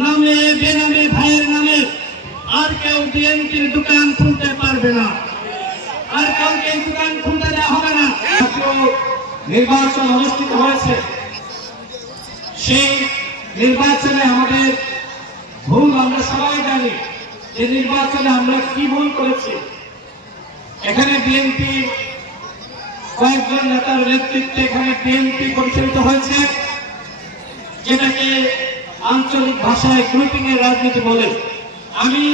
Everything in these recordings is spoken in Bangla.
নামে বেনামে ভাইয়ের নামে আর কেউ বিএনপির দোকান খুলতে পারবে না, আর কাউকে দোকান খুলতে দেওয়া হবে না। নির্বাচন অনুষ্ঠিত হয়েছে, সেই নির্বাচনে আমাদের ভুল আমরা সবাই জানি যে নির্বাচনে আমরা কি ভুল করেছি। এখানে বিএনপি কয়েকজন নেতার নেতৃত্বে এখানে বিএনপি পরিচালিত হয়েছে, যেটাকে আঞ্চলিক ভাষায় গ্রুপিং এর রাজনীতি বলে। আমি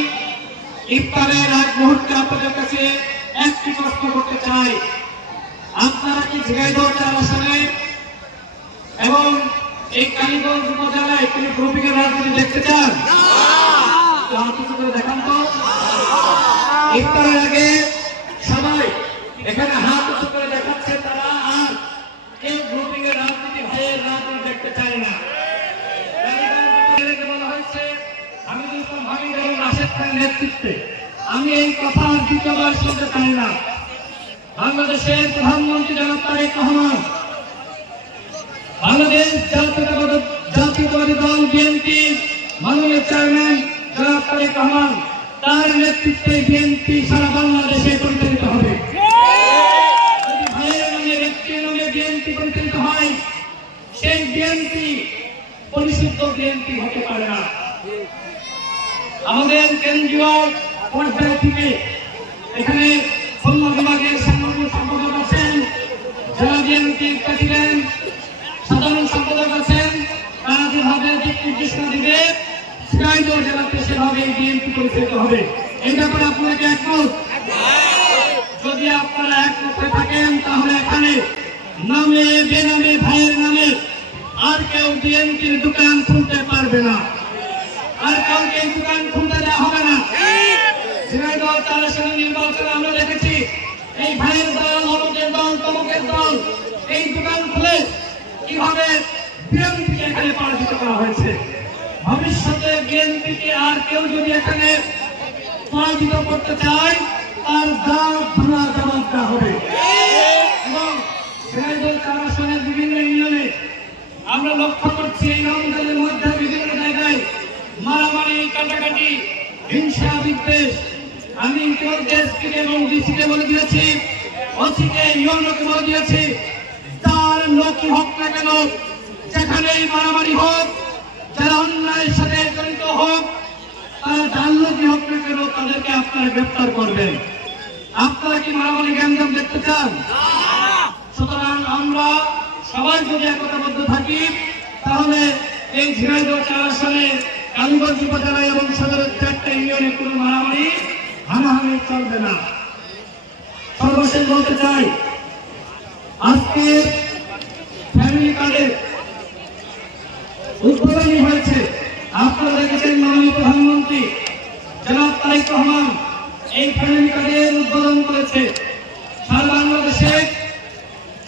ইফতারের এক মুহূর্তে আপনাদের কাছে একটি প্রশ্ন করতে চাই, আপনারা কি ঝিনাইদহ 4 আসনে এবং এই কালীগঞ্জ উপজেলায় কোনো গ্রুপিং এর রাজনীতি দেখতে চান? দেখান তো। ইফতারের আগে সবাই এখানে হাত উঁচু করে দেখাচ্ছে তারা আর কেউ গ্রুপিং এর রাজনীতি ভাইয়ের রাজনীতি দেখতে চায় না। বলা হয়েছে হামিদুল ইসলাম হামিদ এবং রাশেদ খানের নেতৃত্বে। আমি এই কথা দ্বিতীয়বার শুনতে চাই না। বাংলাদেশের প্রধানমন্ত্রী জনাব তারেক রহমান, বাংলাদেশ জাতীয়তাবাদী দল বিএনপি মাননীয় চেয়ারম্যান জনাব তারেক রহমান, তার নেতৃত্বে বিএনপি সারা বাংলাদেশে পরিচালিত হবে। যদি ভাইয়ের নামে ব্যক্তির নামে বিএনপি পরিচালিত হয়, সেই বিএনপি পরিশুদ্ধ বিএনপি হতে পারে না। আমাদের কেন্দ্রীয় পর্যায় থেকে এখানে খুলনা বিভাগের সাংগঠনিক সম্পাদক আছেন, জেলা বিএনপির প্রেসিডেন্ট, সাধারণ সম্পাদক আছেন, তারা যেভাবে দিক নির্দেশনা দিবে ঝিনাইদহ জেলাতে সেভাবে বিএনপি পরিচালিত হবে। এই ব্যাপারে আপনাকে একমত? যদি আপনারা একমত হয়ে থাকেন তাহলে এখানে নামে বেনামে ভাইয়ের নামে আর কেউ বিএনপির দোকান খুলতে পারবে না, আর কাউকে দোকান খুলতে দেওয়া হবে না। ঝিনাইদহ 4 আসনের নির্বাচনে আমরা দেখেছি এই ভাইয়ের দল, অমুকের দল, তমুকের দল এই দোকান খুলে কিভাবে বিএনপিকে এখানে পরাজিত করা হয়েছে। ভবিষ্যতে বিএনপিকে আর কেউ যদি এখানে পরাজিত করতে চায় তার দাঁত ভাঙা জবাব দেওয়া হবে। এবং ঝিনাইদহ 4 আসনের বিভিন্ন ইউনিয়নে আমরা লক্ষ্য করছি এই রমজানের মধ্যে বিভিন্ন জায়গায় মারামারি, কাটাকাটি, হিংসা, বিদ্বেষ। আমি ইতিমধ্যে এসপিকে এবং ডিসিকে বলে দিয়েছি, ওসিকে ইউনোকে বলে দিয়েছি, তার লোকই হোক না কেন, যেখানেই মারামারি হোক, যারা অন্যায়ের সাথে জড়িত হোক, তারা যার লোকই হোক না কেন, তাদেরকে আপনারা গ্রেপ্তার করবেন। আপনারা কি মারামারি গ্যাঞ্জাম দেখতে চান? সুতরাং আমরা সবাই যদি একতাবদ্ধ থাকি তাহলে এই ঝিনাইদহ 4 আসনে কালীগঞ্জ উপজেলায় এবং সদরের 4টা ইউনিয়নে কোনো মারামারি হানাহানি চলবে না। সর্বশেষ বলতে চাই, আজকে ফ্যামিলি কার্ডের উদ্বোধনী হয়েছে। আপনারা দেখেছেন মাননীয় প্রধানমন্ত্রী জনাব তারেক রহমান এই ফ্যামিলি কার্ডের উদ্বোধন করেছে। সারা বাংলাদেশে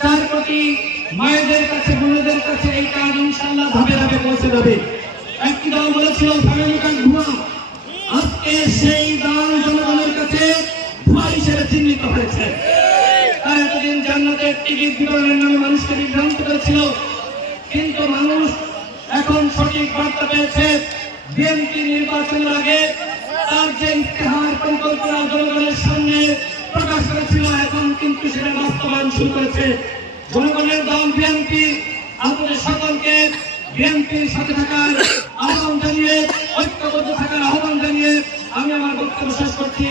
4 কোটি মায়েদের কাছে, বোনদের কাছে এই কার্ড ইনশাআল্লাহ ধাপে ধাপে পৌঁছে যাবে। একটি দল বলেছিল ফ্যামিলি কার্ড ভুয়া, আজকে সেই দল জনগণের কাছে ভুয়া হিসেবে চিহ্নিত হয়েছে। তারা এতদিন জান্নাতের টিকিট বিতরণের নামে মানুষকে বিভ্রান্ত করেছিল, কিন্তু মানুষ এখন সঠিক বার্তা পেয়েছে। বিএনপি নির্বাচনের আগে তার যে ইশতেহার পরিকল্পনা জনগণের সামনে প্রকাশ করেছিল, এখন কিন্তু সেটা বাস্তবায়ন শুরু করেছে। জনগণের দল বিএনপি আপনাদের সকলকে বিএনপির সাথে থাকার আহ্বান জানিয়ে, ঐক্যবদ্ধ থাকার আহ্বান জানিয়ে আমি আমার বক্তব্য শেষ করছি।